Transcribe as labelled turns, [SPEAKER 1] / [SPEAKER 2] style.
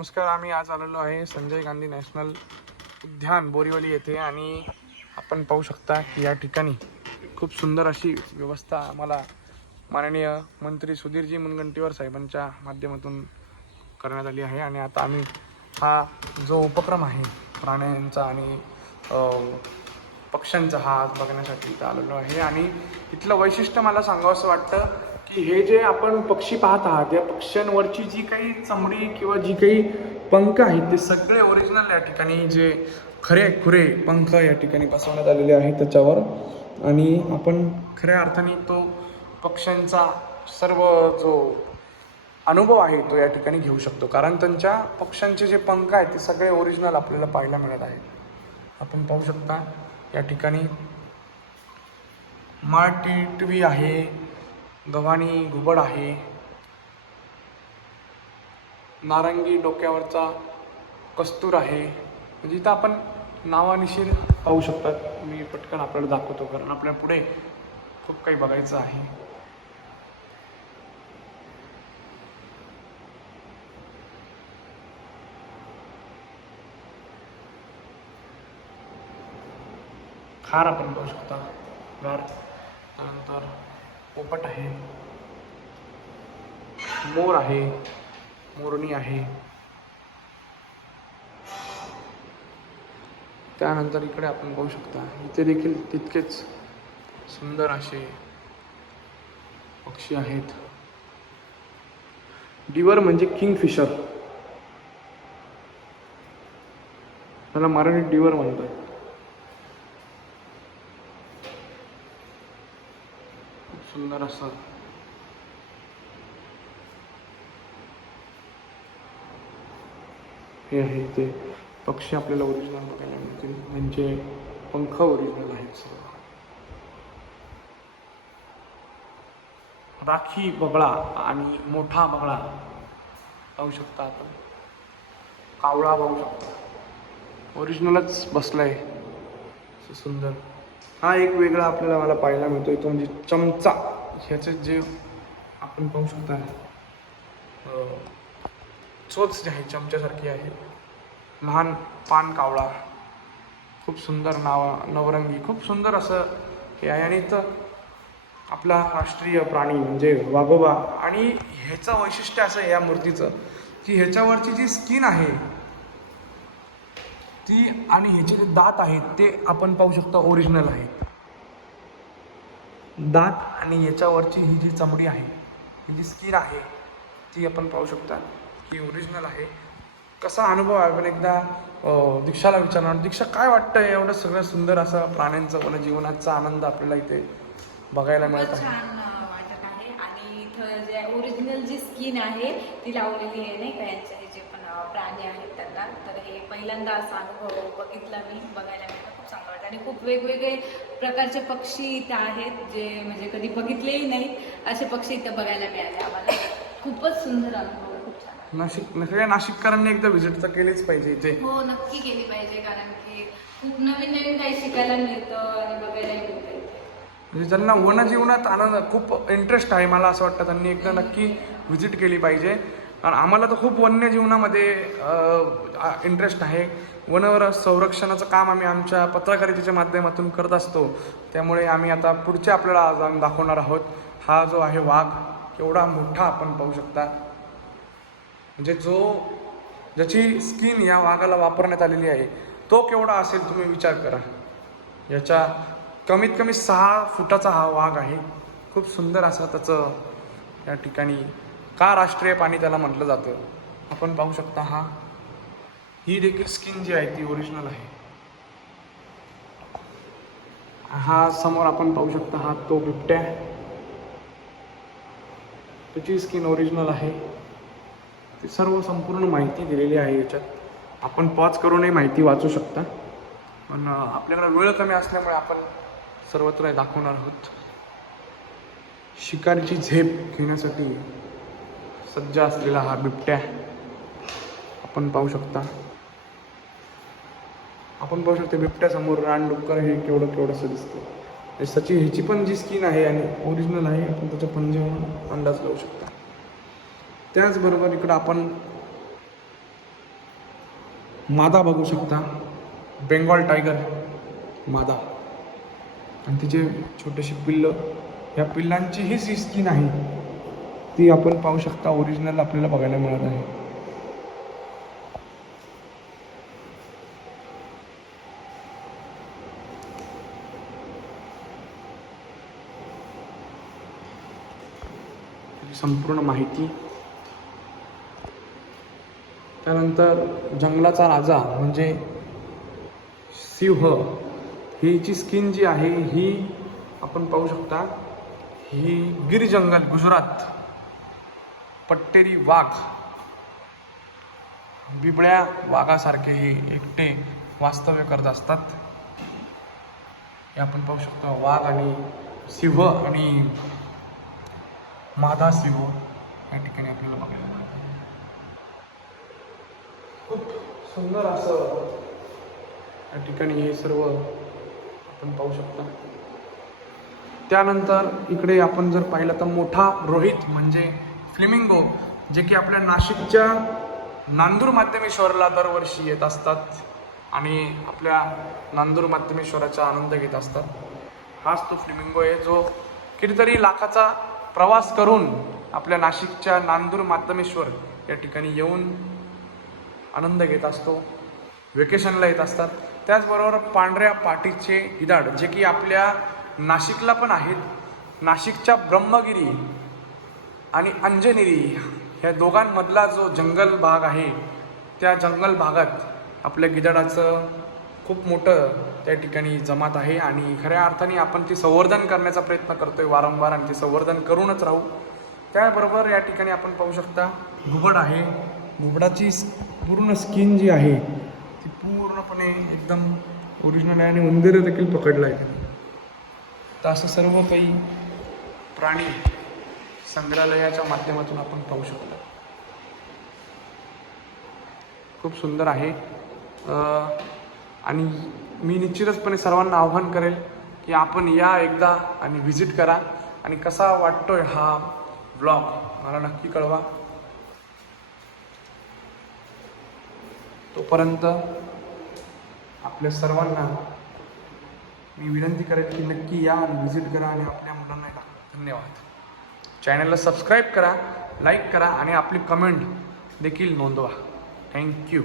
[SPEAKER 1] नमस्कार आम्ही आज आलेलो आहे संजय गांधी नॅशनल उद्यान बोरीवली येथे आणि आपण पाहू शकता की या ठिकाणी खूप सुंदर अशी व्यवस्था आम्हाला माननीय मंत्री सुधीरजी मुनगंटीवार साहेबांच्या माध्यमातून करण्यात आली आहे. आणि आता आम्ही हा जो उपक्रम आहे प्राण्यांचा आणि पक्ष्यांचा हा आज बघण्यासाठी इथं आलेलो आहे. आणि इथलं वैशिष्ट्य मला सांगावंसं वाटतं की हे जे आपण पक्षी पाहत आहात या पक्ष्यांवरची जी काही चमडी किंवा जी काही पंख आहेत ते सगळे ओरिजिनल या ठिकाणी जे खरे खुरे पंख या ठिकाणी बसवण्यात आलेले आहेत त्याच्यावर. आणि आपण खऱ्या अर्थाने तो पक्ष्यांचा सर्व जो अनुभव आहे तो या ठिकाणी घेऊ शकतो. कारण त्यांच्या पक्ष्यांचे जे पंख आहेत ते सगळे ओरिजिनल आपल्याला पाहायला मिळत आहेत. आपण पाहू शकता या ठिकाणी माळ टी आहे. गव्हाणी घुबड आहे. नारंगी डोक्यावरचा कस्तूर आहे. म्हणजे इथं आपण नावानिशीर पाहू शकतात. मी पटकन आपल्याला दाखवतो कारण आपल्या पुढे खूप काही बघायचं आहे. खार आपण पाहू शकता. गार त्यानंतर पोपट आहे मोर आहे मोरणी आहे. त्यानंतर इकडे आपण पाहू शकता इथे देखील तितकेच सुंदर असे पक्षी आहेत. डिवर म्हणजे किंगफिशर. त्याला मराठीत डिवर म्हणतात खूप सुंदर असं हे आहे ते पक्षी आपल्याला ओरिजिनल बघायला मिळतील. त्यांचे पंख ओरिजिनल आहेत सर्व. राखी बगळा आणि मोठा बगळा पाहू शकता आपण. कावळा पाहू शकता. ओरिजिनलच बसलाय. आहे सुंदर. हा एक वेगळा आपल्याला मला पाहायला मिळतोय. तो म्हणजे चमचा. ह्याचं जे आपण पाहू शकता चोच जी आहे चमच्यासारखी आहे. लहान पान कावळा खूप सुंदर नाव नवरंगी खूप सुंदर असं हे आहे. आणि तर आपला राष्ट्रीय प्राणी म्हणजे वाघोबा. आणि ह्याचं वैशिष्ट्य असं या मूर्तीचं की ह्याच्यावरची जी स्किन आहे ती आणि ह्याचे जे दात आहेत ते आपण पाहू शकतो ओरिजिनल आहेत. दात आणि याच्यावरची ही जी चमडी आहे ही जी स्किन आहे ती आपण पाहू शकता. ही ओरिजिनल आहे. कसा अनुभव आहे? आपण एकदा दीक्षाला विचारणार दीक्षा काय वाटतं एवढं सगळं सुंदर असं प्राण्यांचं वनजीवनाचा आनंद आपल्याला इथे बघायला मिळत आहे.
[SPEAKER 2] आणि इथं जे ओरिजिनल जी स्किन आहे ती लावलेली आहे नाही का प्राणी आहेत त्यांना. तर हे पहिल्यांदा असा अनुभव बघितला मी बघायला मिळाला. खूप चांगलं वाटतं आणि खूप वेगवेगळे प्रकारचे पक्षी इथं आहेत जे म्हणजे कधी बघितलेही नाही असे पक्षी इथं बघायला मिळाले आम्हाला. खूपच सुंदर अनुभव आहे, खूप छान.
[SPEAKER 1] नाशिक सगळ्या नाशिककरांनी एकदा व्हिजिट तर केलीच पाहिजे इथे.
[SPEAKER 2] हो नक्की केली पाहिजे कारण की खूप नवीन नवीन काही शिकायला मिळतं आणि बघायलाही मिळतं
[SPEAKER 1] म्हणजे ज्यांना वनजीवनात आनंद खूप इंटरेस्ट आहे मला असं वाटतं त्यांनी एकदा नक्की व्हिजिट केली पाहिजे. कारण आम्हाला तर खूप वन्यजीवनामध्ये इंटरेस्ट आहे. वनवर संरक्षणाचं काम आम्ही आमच्या पत्रकारितेच्या माध्यमातून करत असतो. त्यामुळे आम्ही आता पुढच्या आपल्याला आज आम्ही दाखवणार आहोत. हा जो आहे वाघ केवढा मोठा आपण पाहू शकता. म्हणजे जो ज्याची स्किन या वाघाला वापरण्यात आलेली आहे तो केवढा असेल तुम्ही विचार करा. याच्या कमीत कमी सहा फुटाचा हा वाघ आहे. खूप सुंदर असं त्याचं या ठिकाणी का राष्ट्रीय पाणी त्याला म्हटलं जातं? आपण पाहू शकता हा. ही देखील स्किन जी आहे ती ओरिजिनल आहे. हा समोर आपण पाहू शकता हा तो बिबट्या. त्याची स्किन ओरिजिनल आहे. ती सर्व संपूर्ण माहिती दिलेली आहे याच्यात. आपण पॉज करूनही माहिती वाचू शकता. पण आपल्याकडे वेळ कमी असल्यामुळे आपण सर्वत्र दाखवणार आहोत. शिकारीची झेप घेण्यासाठी सज्ज असलेला हा बिबट्या आपण पाहू शकता. आपण पाहू शकतो बिबट्यासमोर रानडुक्कर हे केवढं केवढंसं दिसतं सची ह्याची पण जी स्किन आहे आणि ओरिजिनल आहे आपण त्याच्या पंजावरून अंदाज लावू शकता. त्याचबरोबर इकडं आपण मादा बघू शकता. बेंगॉल टायगर मादा. आणि तिचे छोटेसे पिल्लं या पिल्लांची ही जी स्किन आहे ती आपण पाहू शकता ओरिजिनल आपल्याला बघायला मिळत आहे. संपूर्ण माहिती. त्यानंतर जंगलाचा राजा म्हणजे सिंह ही स्किन जी आहे ही आपण पाहू शकता. ही गिर जंगल गुजरात. पट्टेरी वाघ. बिबळ्या वाघासारखे हे एकटे वास्तव्य करत असतात. हे आपण पाहू शकतो वाघ आणि सिंह आणि मादा सिंह या ठिकाणी आपल्याला बघायला मिळत खूप सुंदर असं या ठिकाणी हे सर्व आपण पाहू शकता. त्यानंतर इकडे आपण जर पाहिलं तर मोठा रोहित म्हणजे फ्लेमिंगो जे की आपल्या नाशिकच्या नांदूर माध्यमेश्वरला दरवर्षी येत असतात आणि आपल्या नांदूर माध्यमेश्वराचा आनंद घेत असतात. हाच तो फ्लेमिंगो आहे जो कितीतरी लाखाचा प्रवास करून आपल्या नाशिकच्या नांदूर माध्यमेश्वर या ठिकाणी येऊन आनंद घेत असतो वेकेशनला येत असतात. त्याचबरोबर पांढऱ्या पाटीचे हिदाड जे की आपल्या नाशिकला पण आहेत. नाशिकच्या ब्रह्मगिरी आणि अंजनेरी ह्या दोघांमधला जो जंगल भाग आहे त्या जंगल भागात आपल्या गिधाडाचं खूप मोठं त्या ठिकाणी जमात आहे आणि खऱ्या अर्थाने आपण ते संवर्धन करण्याचा प्रयत्न करतोय वारंवार आणि ते संवर्धन करूनच राहू. त्याबरोबर या ठिकाणी आपण पाहू शकता घुबड आहे. घुबडाची पूर्ण स्किन जी आहे ती पूर्णपणे एकदम ओरिजिनल आहे आणि उंदीर देखील पकडला आहे तर असं सर्व काही प्राणी संग्रहालयाच्या माध्यमातून आपण पाहू शकतो. खूप सुंदर आहे. आणि मी निश्चितचपणे सर्वांना आव्हान करेल की आपण या एकदा आणि व्हिजिट करा. आणि कसा वाटतोय हा ब्लॉग मला नक्की कळवा. तोपर्यंत आपल्या सर्वांना मी विनंती करेन की नक्की या आणि व्हिजिट करा आणि आपल्या मुलांना धन्यवाद. चॅनलला सबस्क्राईब करा लाईक करा आणि आपली कमेंट देखील नोंदवा. थँक्यू